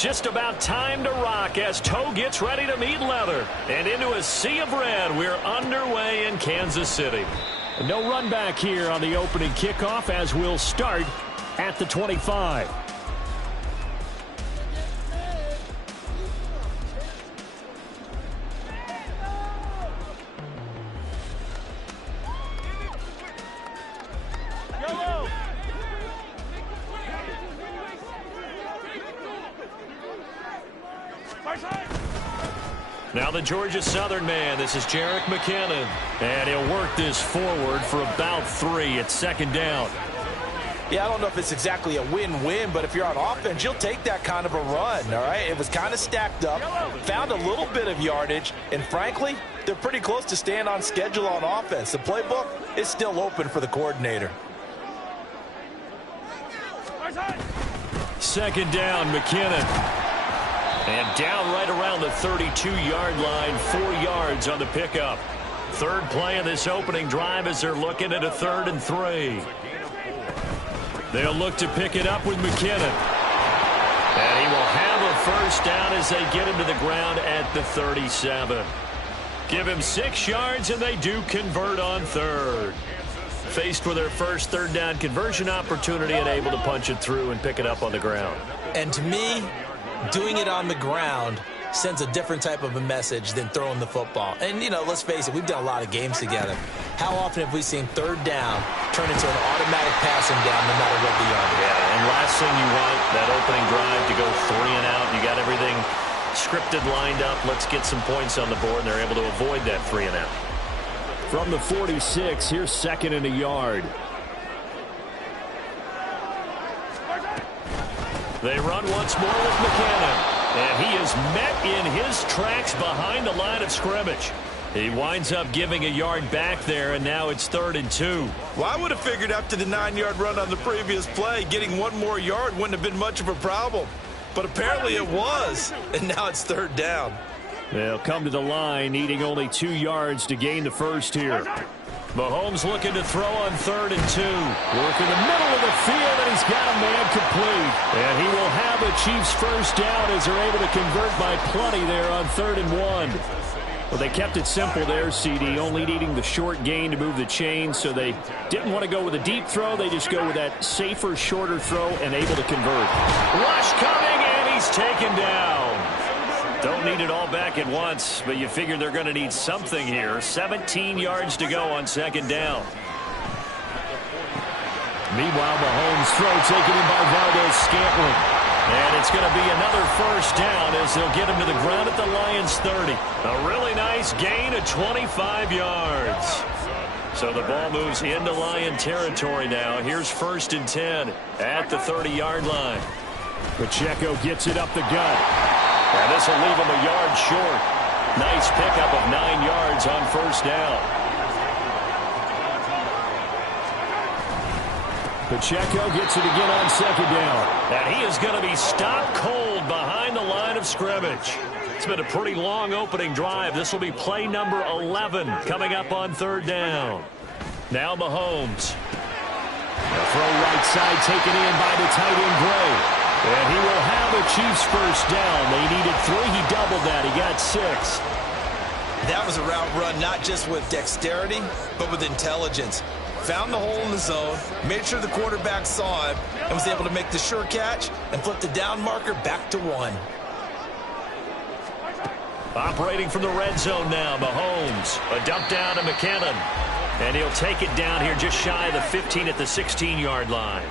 Just about time to rock as toe gets ready to meet leather. And into a sea of red, we're underway in Kansas City. No run back here on the opening kickoff as we'll start at the 25. Now the Georgia Southern man, this is Jerick McKinnon. And he'll work this forward for about 3 at second down. Yeah, I don't know if it's exactly a win-win, but if you're on offense, you'll take that kind of a run, all right? It was kind of stacked up, found a little bit of yardage, and frankly, they're pretty close to staying on schedule on offense. The playbook is still open for the coordinator. Second down, McKinnon. And down right around the 32-yard line, 4 yards on the pickup. Third play of this opening drive as they're looking at a 3rd and 3. They'll look to pick it up with McKinnon. And he will have a first down as they get him to the ground at the 37. Give him 6 yards, and they do convert on 3rd. Faced with their first 3rd down conversion opportunity and able to punch it through and pick it up on the ground. And to me, doing it on the ground sends a different type of a message than throwing the football. And, you know, let's face it, we've done a lot of games together. How often have we seen 3rd down turn into an automatic passing down no matter what the yard is? Yeah, and last thing you want, that opening drive to go 3 and out. You got everything scripted, lined up. Let's get some points on the board, and they're able to avoid that 3 and out. From the 46, here's 2nd and a yard. They run once more with McKinnon. And he is met in his tracks behind the line of scrimmage. He winds up giving a yard back there, and now it's 3rd and 2. Well, I would have figured after the 9-yard run on the previous play, getting 1 more yard wouldn't have been much of a problem. But apparently it was, and now it's 3rd down. They'll come to the line, needing only 2 yards to gain the first here. Mahomes looking to throw on 3rd and 2. Work in the middle of the field, and he's got a man complete. And he will have the Chiefs first down as they're able to convert by plenty there on 3rd and 1. Well, they kept it simple there, CD, only needing the short gain to move the chain, so they didn't want to go with a deep throw. They just go with that safer, shorter throw and able to convert. Rush coming, and he's taken down. Don't need it all back at once, but you figure they're going to need something here. 17 yards to go on 2nd down. Meanwhile, Mahomes' throw taken in by Valdez-Scantling. And it's going to be another first down as they'll get him to the ground at the Lions' 30. A really nice gain of 25 yards. So the ball moves into Lion territory now. Here's 1st and 10 at the 30-yard line. Pacheco gets it up the gut. And this will leave him a yard short. Nice pickup of 9 yards on 1st down. Pacheco gets it again on 2nd down. And he is going to be stopped cold behind the line of scrimmage. It's been a pretty long opening drive. This will be play number 11 coming up on 3rd down. Now Mahomes. The throw right side taken in by the tight end Gray. And he will have the Chiefs first down. They needed 3. He doubled that. He got 6. That was a route run not just with dexterity, but with intelligence. Found the hole in the zone, made sure the quarterback saw it, and was able to make the sure catch and flip the down marker back to 1. Operating from the red zone now, Mahomes. A dump down to McKinnon. And he'll take it down here just shy of the 15 at the 16-yard line.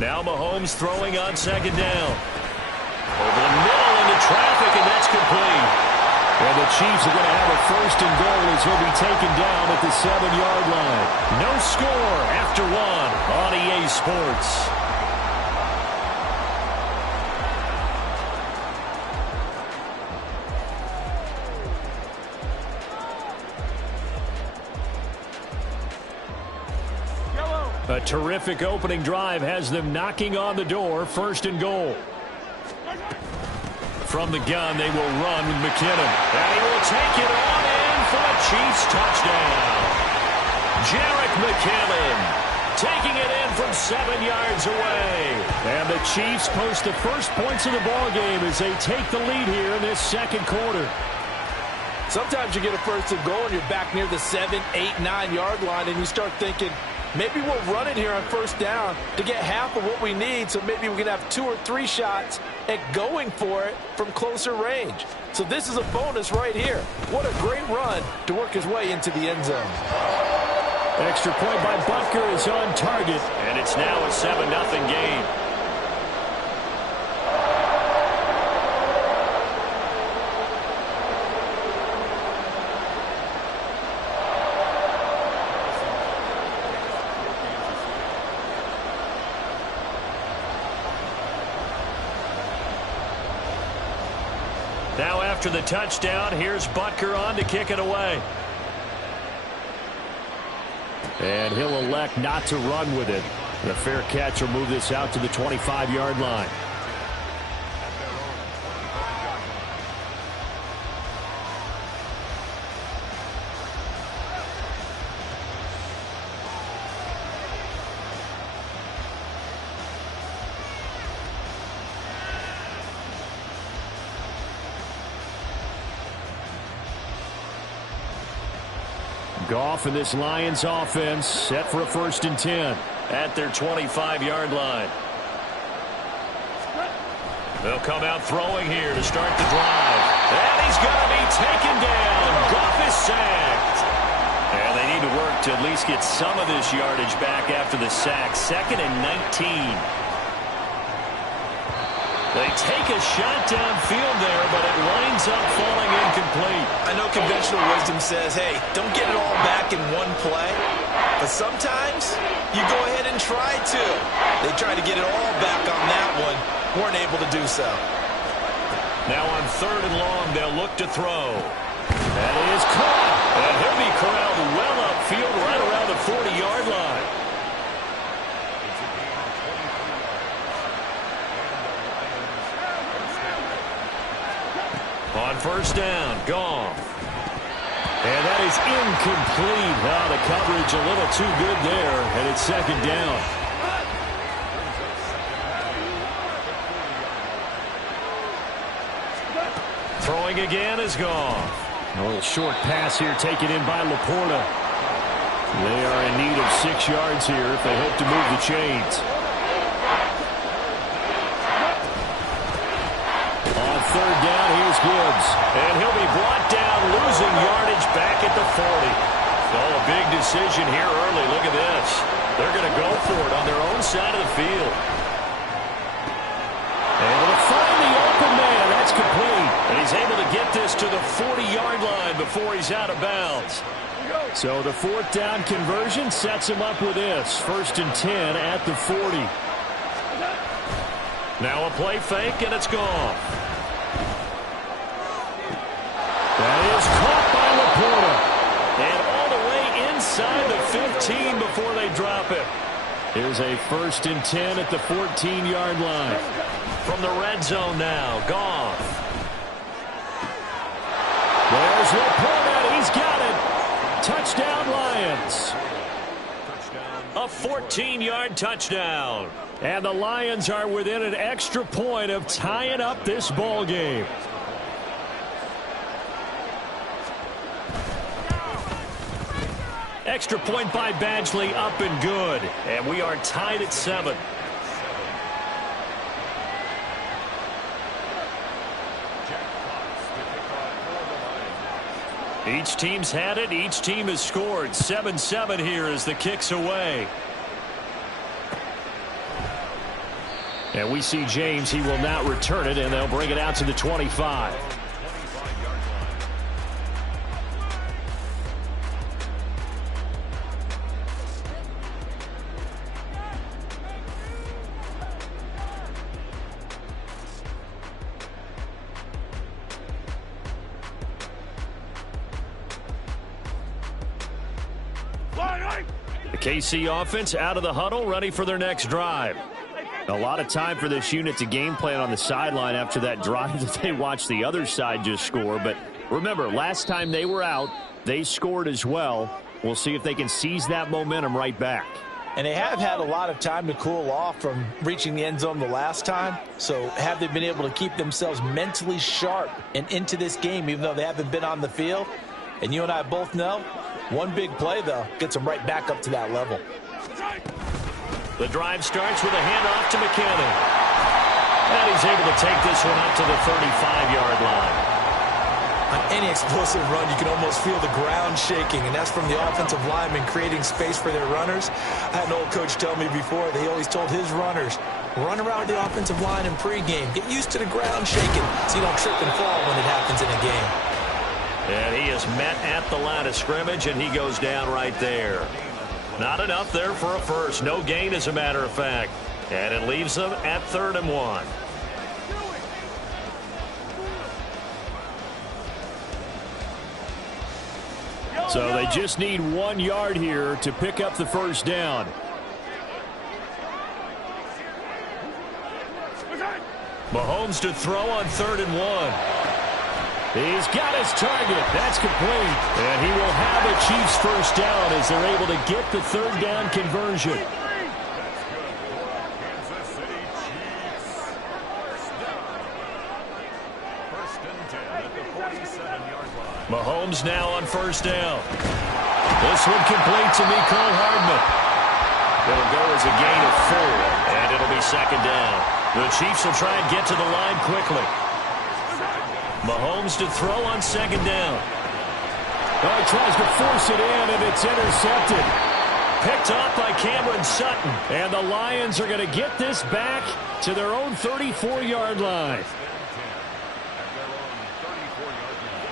Now Mahomes throwing on 2nd down. Over the middle into traffic, and that's complete. And the Chiefs are going to have a 1st and goal as he'll be taken down at the 7-yard line. No score after 1 on EA Sports. A terrific opening drive has them knocking on the door. 1st and goal. From the gun, they will run with McKinnon. And he will take it on in for a Chiefs touchdown. Jerick McKinnon taking it in from 7 yards away. And the Chiefs post the first points of the ball game as they take the lead here in this second quarter. Sometimes you get a first and goal and you're back near the 7, 8, 9-yard line, and you start thinking, maybe we'll run it here on first down to get half of what we need, so maybe we can have 2 or 3 shots at going for it from closer range. So this is a bonus right here. What a great run to work his way into the end zone. Extra point by Butker is on target, and it's now a 7-0 game. Now after the touchdown, here's Butker on to kick it away. And he'll elect not to run with it. And a fair catch will move this out to the 25-yard line. Goff and this Lions offense set for a 1st and 10 at their 25-yard line. They'll come out throwing here to start the drive. And he's going to be taken down. Goff is sacked. And they need to work to at least get some of this yardage back after the sack. 2nd and 19. They take a shot downfield there, but it winds up falling incomplete. I know conventional wisdom says, hey, don't get it all back in one play. But sometimes you go ahead and try to. They tried to get it all back on that one. Weren't able to do so. Now on 3rd and long, they'll look to throw. That is caught. And he'll be corralled well upfield right around the 40-yard line. On 1st down, Goff. And that is incomplete. Now the coverage a little too good there, and it's 2nd down. Throwing again is Goff. A little short pass here taken in by Laporta. They are in need of 6 yards here if they hope to move the chains. On 3rd down, here's Gibbs. And he'll be brought down, losing yardage back at the 40. Oh, a big decision here early. Look at this. They're going to go for it on their own side of the field. Able to find the open man. That's complete. And he's able to get this to the 40-yard line before he's out of bounds. So the 4th down conversion sets him up with this. 1st and 10 at the 40. Now a play fake, and it's gone. That is caught by Laporta. And all the way inside the 15 before they drop it. Here's a 1st and 10 at the 14-yard line. From the red zone now, Goff. There's Laporta. He's got it. Touchdown, Lions. A 14-yard touchdown. And the Lions are within an extra point of tying up this ball game. Extra point by Badgley, up and good. And we are tied at 7. Each team's had it. Each team has scored. 7-7 here as the kick's away. And we see James. He will not return it, and they'll bring it out to the 25. The KC offense out of the huddle, ready for their next drive. A lot of time for this unit to game plan on the sideline after that drive that they watched the other side just score. But remember, last time they were out, they scored as well. We'll see if they can seize that momentum right back. And they have had a lot of time to cool off from reaching the end zone the last time. So have they been able to keep themselves mentally sharp and into this game, even though they haven't been on the field? And you and I both know, one big play, though, gets them right back up to that level. The drive starts with a handoff to McKinnon. And he's able to take this one up to the 35-yard line. On any explosive run, you can almost feel the ground shaking, and that's from the offensive linemen creating space for their runners. I had an old coach tell me before, they always told his runners, run around the offensive line in pregame. Get used to the ground shaking so you don't trip and fall when it happens in a game. And he is met at the line of scrimmage, and he goes down right there. Not enough there for a first. No gain, as a matter of fact. And it leaves them at 3rd and 1. So they just need 1 yard here to pick up the first down. Mahomes to throw on 3rd and 1. He's got his target. That's complete. And he will have a Chiefs first down as they're able to get the 3rd down conversion. Mahomes now on 1st down. This one complete to Mecole Hardman. It'll go as a gain of 4, and it'll be 2nd down. The Chiefs will try and get to the line quickly. Mahomes to throw on 2nd down. Oh, he tries to force it in, and it's intercepted. Picked off by Cameron Sutton. And the Lions are going to get this back to their own 34-yard line.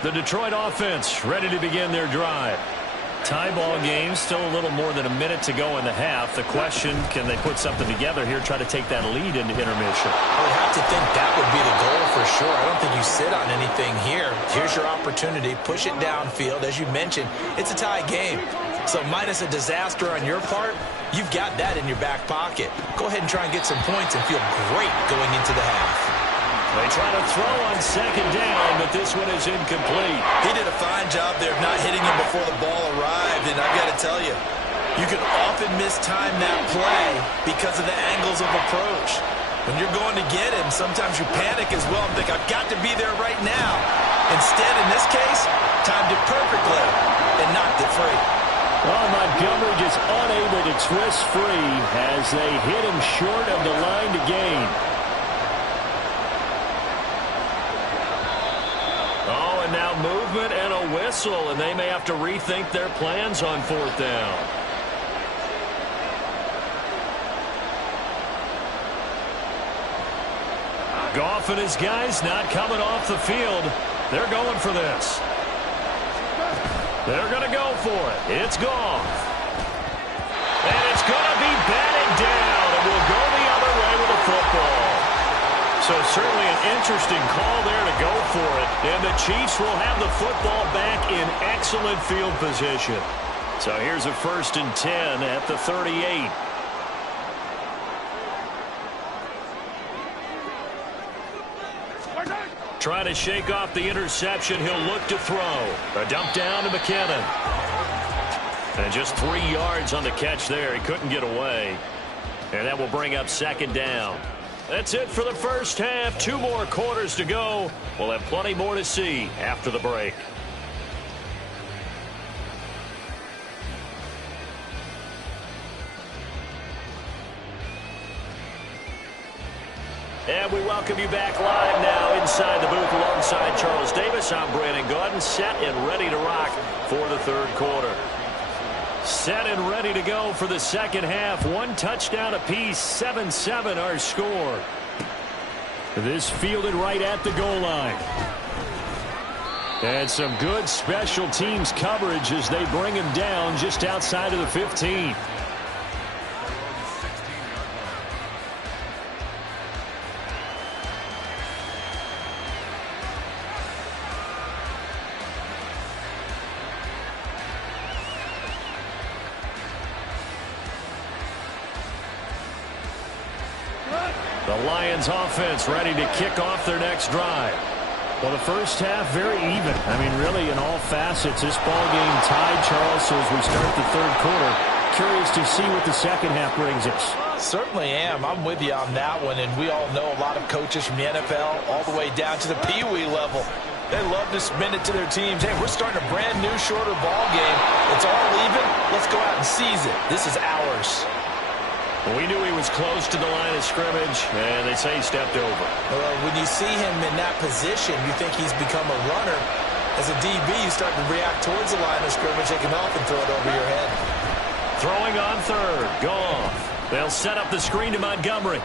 The Detroit offense ready to begin their drive. Tie ball game, still a little more than a minute to go in the half. The question, can they put something together here, try to take that lead into intermission? I would have to think that would be the goal for sure. I don't think you sit on anything here. Here's your opportunity. Push it downfield. As you mentioned, it's a tie game. So minus a disaster on your part, you've got that in your back pocket. Go ahead and try and get some points and feel great going into the half. They try to throw on 2nd down, but this one is incomplete. He did a fine job there of not hitting him before the ball arrived, and I've got to tell you, you can often mistime that play because of the angles of approach. When you're going to get him, sometimes you panic as well and think, I've got to be there right now. Instead, in this case, timed it perfectly and knocked it free. Well, Montgomery just unable to twist free as they hit him short of the line to gain. And now movement and a whistle, and they may have to rethink their plans on 4th down. Goff and his guys not coming off the field. They're going for this. They're going to go for it. It's Goff. And it's going to be batted down, and we'll go the other way with the football. So certainly an interesting call there to go for it. And the Chiefs will have the football back in excellent field position. So here's a 1st and 10 at the 38. Trying to shake off the interception. He'll look to throw. A dump down to McKinnon. And just 3 yards on the catch there. He couldn't get away. And that will bring up 2nd down. That's it for the first half. 2 more quarters to go. We'll have plenty more to see after the break. And we welcome you back live now inside the booth alongside Charles Davis. I'm Brandon Gaudin, set and ready to rock for the 3rd quarter. Set and ready to go for the 2nd half. 1 touchdown apiece, 7-7 our score. This fielded right at the goal line. And some good special teams coverage as they bring him down just outside of the 15. The Lions offense ready to kick off their next drive. Well, the first half very even. I mean, really in all facets, this ball game tied, Charles. So as we start the 3rd quarter, Curious to see what the second half brings us. Certainly am. I'm with you on that one, and we all know a lot of coaches from the NFL all the way down to the Pee-wee level. They love to spin it to their teams. Hey, we're starting a brand new, shorter ball game. It's all even. Let's go out and seize it. This is ours. We knew he was close to the line of scrimmage, and they say he stepped over. Well, when you see him in that position, you think he's become a runner. As a DB, you start to react towards the line of scrimmage, take him off and throw it over your head. Throwing on third. Goff. They'll set up the screen to Montgomery.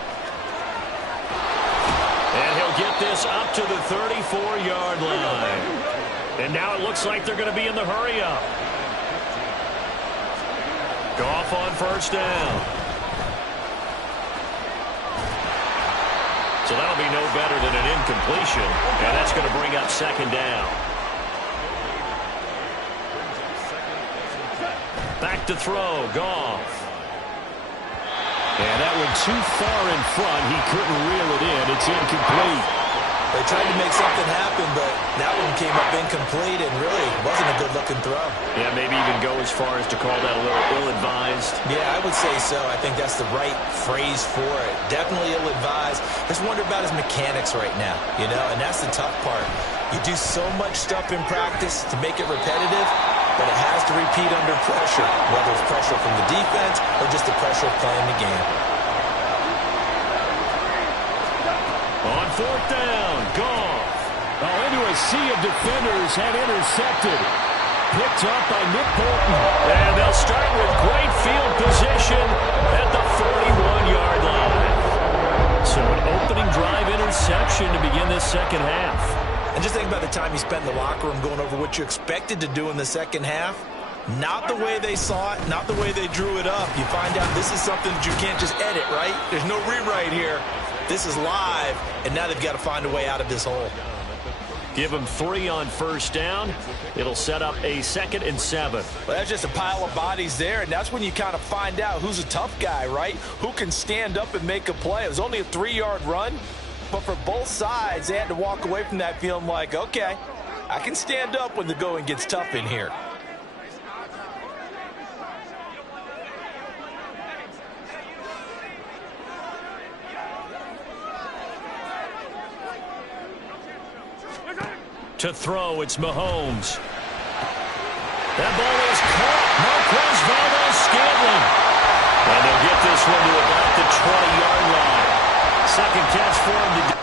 And he'll get this up to the 34-yard line. And now it looks like they're going to be in the hurry-up. Goff on first down. So that'll be no better than an incompletion. And that's going to bring up second down. Back to throw. Goff. And that went too far in front. He couldn't reel it in. It's incomplete. They tried to make something happen, but that one came up incomplete and really wasn't a good-looking throw. Yeah, maybe even go as far as to call that a little ill-advised. Yeah, I would say so. I think that's the right phrase for it. Definitely ill-advised. Just wonder about his mechanics right now, you know, and that's the tough part. You do so much stuff in practice to make it repetitive, but it has to repeat under pressure, whether it's pressure from the defense or just the pressure of playing the game. On fourth down, Goff. Oh, into a sea of defenders and intercepted. Picked up by Nick Bolton. And they'll start with great field position at the 41-yard line. So an opening drive interception to begin this second half. And just think about the time you spent in the locker room going over what you expected to do in the second half. Not the way they saw it, not the way they drew it up. You find out this is something that you can't just edit, right? There's no rewrite here. This is live, and now they've got to find a way out of this hole. Give them 3 on first down. It'll set up a 2nd and 7. Well, that's just a pile of bodies there, and that's when you kind of find out who's a tough guy, right? Who can stand up and make a play. It was only a 3-yard run, but for both sides, they had to walk away from that feeling like, okay, I can stand up when the going gets tough in here. To throw, it's Mahomes. That ball is caught. Marquez Valdes-Scantling. And they'll get this one to about the 20-yard line. Second catch for him to do.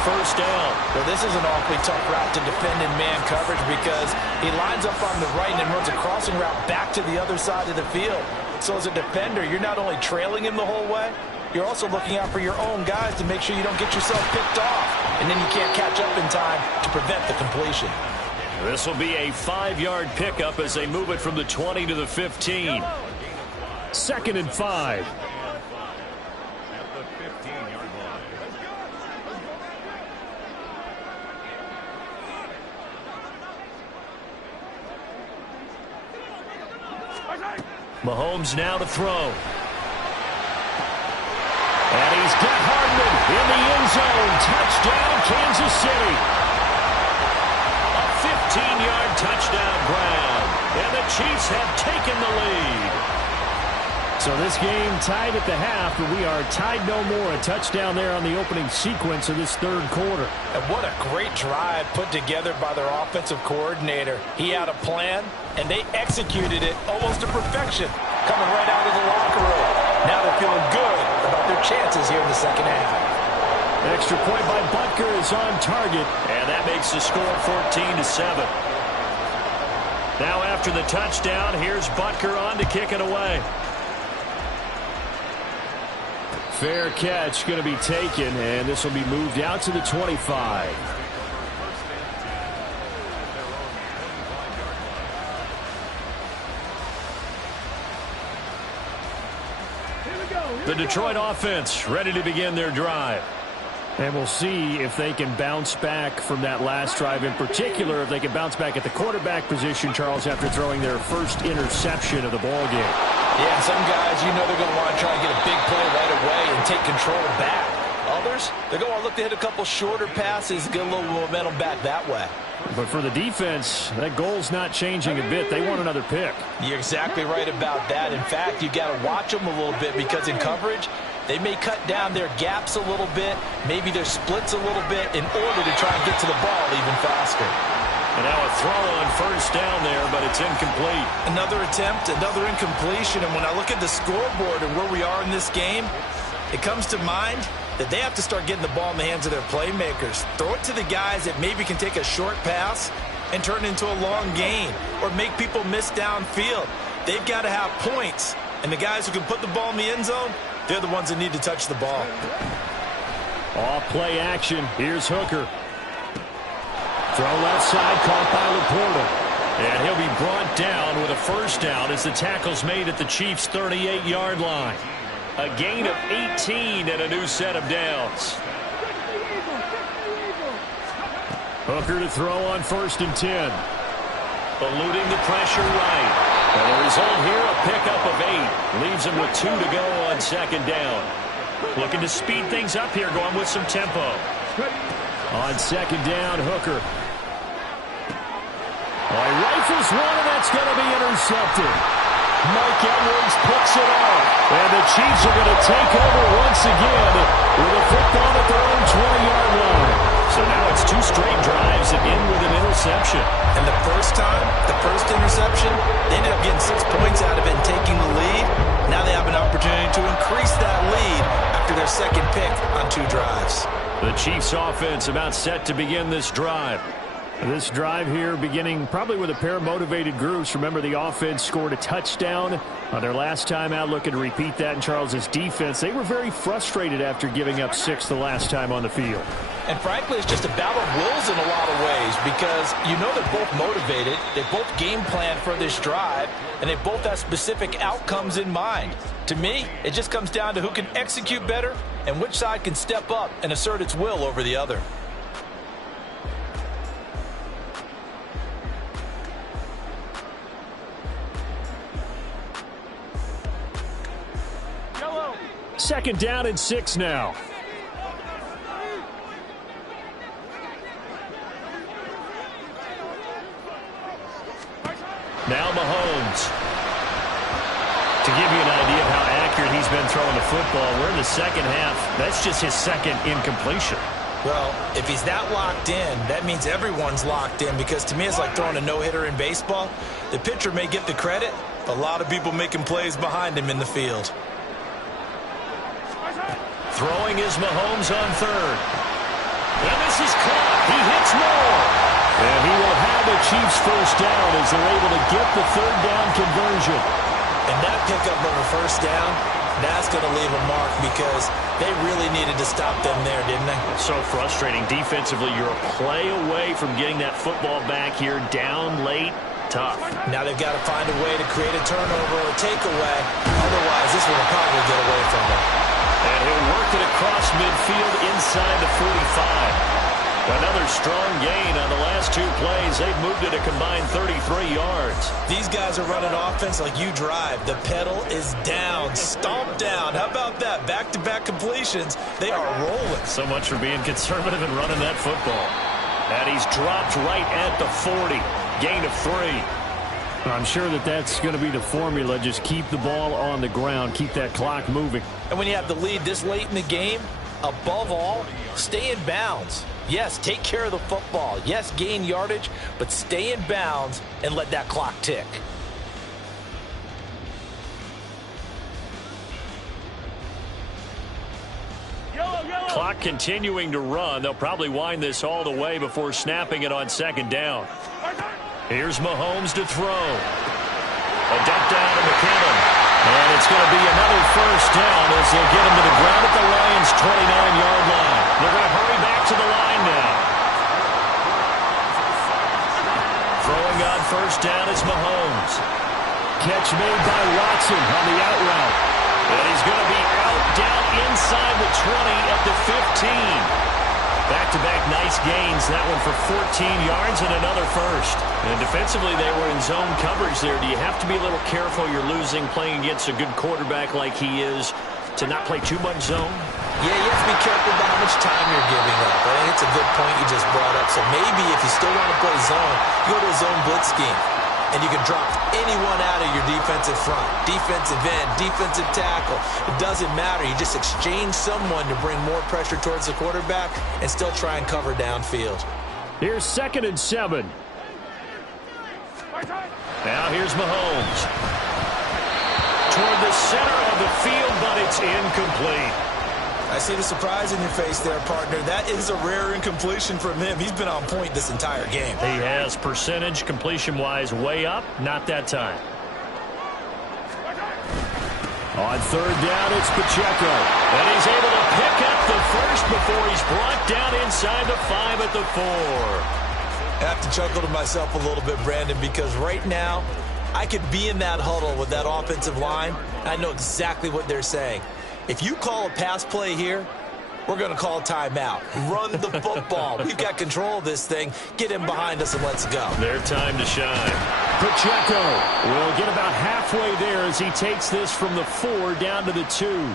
First down. Well, this is an awfully tough route to defend in man coverage because he lines up on the right and then runs a crossing route back to the other side of the field. So as a defender, you're not only trailing him the whole way, you're also looking out for your own guys to make sure you don't get yourself picked off. And then you can't catch up in time to prevent the completion. This will be a 5-yard pickup as they move it from the 20 to the 15. 2nd and 5. Mahomes now to throw. And he's got Hardman in the end zone. Touchdown, Kansas City. A 15-yard touchdown grab. And the Chiefs have taken the lead. So this game tied at the half, but we are tied no more. A touchdown there on the opening sequence of this third quarter. And what a great drive put together by their offensive coordinator. He had a plan, and they executed it almost to perfection, coming right out of the locker room. Now they're feeling good about their chances here in the second half. Extra point by Butker is on target, and that makes the score 14-7. Now after the touchdown, here's Butker on to kick it away. Fair catch going to be taken, and this will be moved out to the 25. The Detroit offense ready to begin their drive. And we'll see if they can bounce back from that last drive, in particular, if they can bounce back at the quarterback position, Charles, after throwing their first interception of the ball game. Yeah, some guys, you know they're going to want to try and get a big play right away and take control back. Others, they're going to look to hit a couple shorter passes, get a little momentum back that way. But for the defense, that goal's not changing a bit. They want another pick. You're exactly right about that. In fact, you got to watch them a little bit because in coverage, they may cut down their gaps a little bit, maybe their splits a little bit in order to try and get to the ball even faster. And now a throw on first down there, but it's incomplete. Another attempt, another incompletion. And when I look at the scoreboard and where we are in this game, it comes to mind that they have to start getting the ball in the hands of their playmakers. Throw it to the guys that maybe can take a short pass and turn it into a long gain or make people miss downfield. They've got to have points. And the guys who can put the ball in the end zone, they're the ones that need to touch the ball. Off play action. Here's Hooker. Throw left side, caught by Laporta. And he'll be brought down with a first down as the tackle's made at the Chiefs' 38-yard line. A gain of 18 and a new set of downs. Hooker to throw on 1st and 10. Eluding the pressure right. And the result here, a pickup of 8. Leaves him with 2 to go on 2nd down. Looking to speed things up here, going with some tempo. On 2nd down, Hooker. He rifles one, and that's going to be intercepted. Mike Edwards picks it off. And the Chiefs are going to take over once again with a football at their own 20-yard line. So now it's 2 straight drives that end with an interception. And the first time, the first interception, they ended up getting 6 points out of it and taking the lead. Now they have an opportunity to increase that lead after their 2nd pick on 2 drives. The Chiefs offense about set to begin this drive. This drive here beginning probably with a pair of motivated groups. Remember, the offense scored a touchdown on their last time out. Looking to repeat that in Charles's defense. They were very frustrated after giving up 6 the last time on the field. And frankly, it's just a battle of wills in a lot of ways because you know they're both motivated. They both game plan for this drive, and they both have specific outcomes in mind. To me, it just comes down to who can execute better and which side can step up and assert its will over the other. Second down and 6 now. Now Mahomes. To give you an idea of how accurate he's been throwing the football, we're in the second half. That's just his 2nd incompletion. Well, if he's that locked in, that means everyone's locked in because to me it's like throwing a no-hitter in baseball. The pitcher may get the credit, but a lot of people making plays behind him in the field. Throwing is Mahomes on 3rd. And this is caught. He hits more. And he will have a Chiefs first down as they're able to get the 3rd down conversion. And that pickup of a first down, that's going to leave a mark because they really needed to stop them there, didn't they? It's so frustrating. Defensively, you're a play away from getting that football back here down late. Tough. Now they've got to find a way to create a turnover or a takeaway. Otherwise, this one will probably get away from them. And he'll work it across midfield inside the 45. Another strong gain on the last 2 plays. They've moved it a combined 33 yards. These guys are running offense like you drive. The pedal is down, stomped down. How about that? Back-to-back completions. They are rolling. So much for being conservative and running that football. And he's dropped right at the 40. Gain of 3. I'm sure that that's going to be the formula. Just keep the ball on the ground. Keep that clock moving. And when you have the lead this late in the game, above all, stay in bounds. Yes, take care of the football. Yes, gain yardage, but stay in bounds and let that clock tick. Clock continuing to run. They'll probably wind this all the way before snapping it on 2nd down. Here's Mahomes to throw. A dump down to McKinnon. And it's going to be another first down as they'll get him to the ground at the Lions' 29-yard line. They're going to hurry back to the line now. Throwing on first down is Mahomes. Catch made by Watson on the out route. And he's going to be out down inside the 20 at the 15. Back-to-back nice gains. That one for 14 yards and another first. And defensively, they were in zone coverage there. Do you have to be a little careful? You're losing playing against a good quarterback like he is to not play too much zone? Yeah, you have to be careful about how much time you're giving up. I think it's a good point you just brought up. So maybe if you still want to play zone, you go to a zone blitz scheme. And you can drop anyone out of your defensive front. Defensive end, defensive tackle. It doesn't matter. You just exchange someone to bring more pressure towards the quarterback and still try and cover downfield. Here's 2nd and 7. Now here's Mahomes. Toward the center of the field, but it's incomplete. I see the surprise in your face there, partner. That is a rare incompletion from him. He's been on point this entire game. He has percentage completion-wise way up. Not that time. On 3rd down, it's Pacheco. And he's able to pick up the first before he's brought down inside the 5 at the 4. I have to chuckle to myself a little bit, Brandon, because right now I could be in that huddle with that offensive line. I know exactly what they're saying. If you call a pass play here, we're going to call timeout. Run the football. We've got control of this thing. Get him behind us and let's go. Their time to shine. Pacheco will get about halfway there as he takes this from the 4 down to the 2.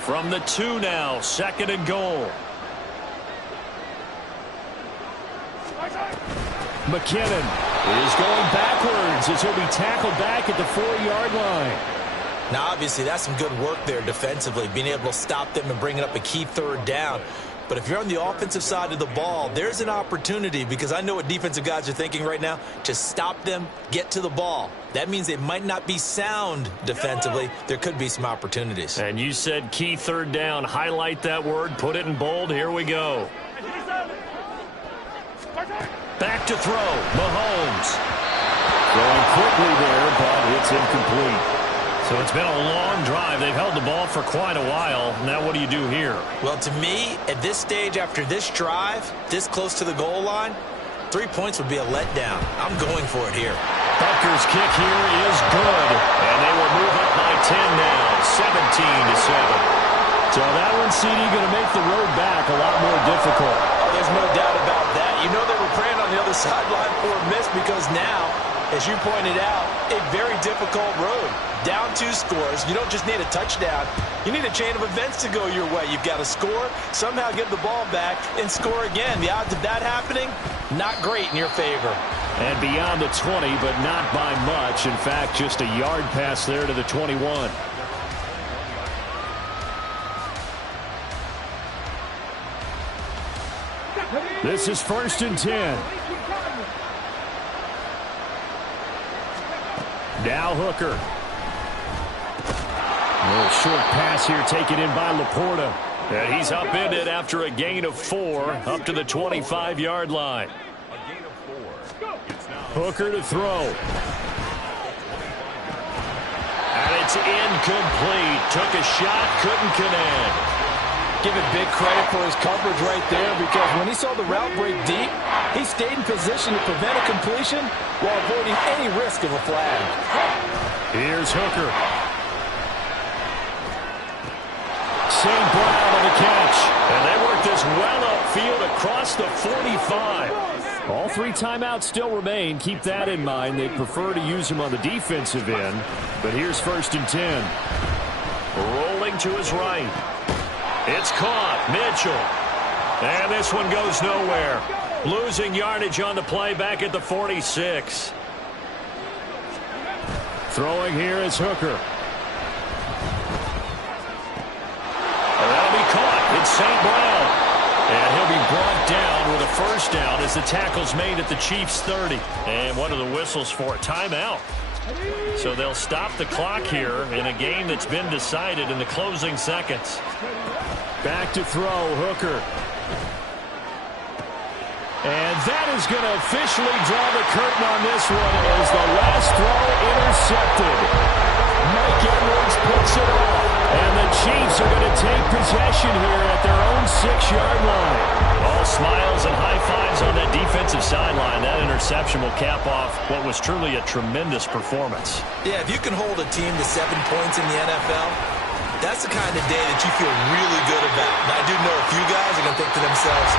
From the 2 now, 2nd and goal. McKinnon is going backwards as he'll be tackled back at the 4-yard line. Now, obviously, that's some good work there defensively, being able to stop them and bringing up a key 3rd down. But if you're on the offensive side of the ball, there's an opportunity, because I know what defensive guys are thinking right now, to stop them, get to the ball. That means they might not be sound defensively. There could be some opportunities. And you said key 3rd down. Highlight that word. Put it in bold. Here we go. Back to throw. Mahomes. Going quickly there, but it's incomplete. So it's been a long drive. They've held the ball for quite a while. Now what do you do here? Well, to me, at this stage, after this drive, this close to the goal line, 3 points would be a letdown. I'm going for it here. Butker's kick here is good. And they will move up by 10 now, 17-7. So that one, CD, going to make the road back a lot more difficult. Oh, there's no doubt about that. You know they were praying on the other sideline for a miss, because now, as you pointed out, a very difficult road. Down 2 scores. You don't just need a touchdown. You need a chain of events to go your way. You've got to score, somehow get the ball back, and score again. The odds of that happening, not great in your favor. And beyond the 20, but not by much. In fact, just a yard pass there to the 21. This is 1st and 10. Now Hooker. A little short pass here taken in by Laporta. And he's upended after a gain of 4 up to the 25-yard line. Hooker to throw. And it's incomplete. Took a shot, couldn't connect. Give it big credit for his coverage right there, because when he saw the route break deep, he stayed in position to prevent a completion while avoiding any risk of a flag. Here's Hooker. St. Brown on the catch. And they work this well upfield across the 45. All 3 timeouts still remain. Keep that in mind. They prefer to use him on the defensive end. But here's 1st and 10. Rolling to his right. It's caught. Mitchell. And this one goes nowhere. Losing yardage on the play back at the 46. Throwing here is Hooker. That'll be caught. It's St. Brown. And he'll be brought down with a 1st down as the tackle's made at the Chiefs' 30. And what are the whistles for? Timeout. So they'll stop the clock here in a game that's been decided in the closing seconds. Back to throw, Hooker. And that is going to officially draw the curtain on this one as the last throw intercepted. Mike Edwards puts it off. And the Chiefs are going to take possession here at their own 6-yard line. All smiles and high fives on that defensive sideline. That interception will cap off what was truly a tremendous performance. Yeah, if you can hold a team to 7 points in the NFL, that's the kind of day that you feel really good about. And I do know a few guys are going to think to themselves,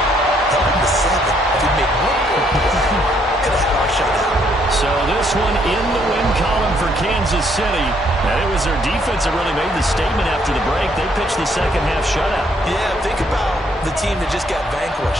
held them to 7. If we make one more play, could have had our shutout. So this one in the win column for Kansas City. And it was their defense that really made the statement after the break. They pitched the second half shutout. Yeah, think about the team that just got vanquished.